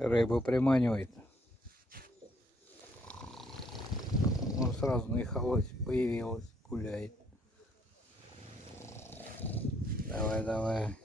Рыбу приманивает. Он сразу на эхолоте появилась, гуляет. Давай, давай.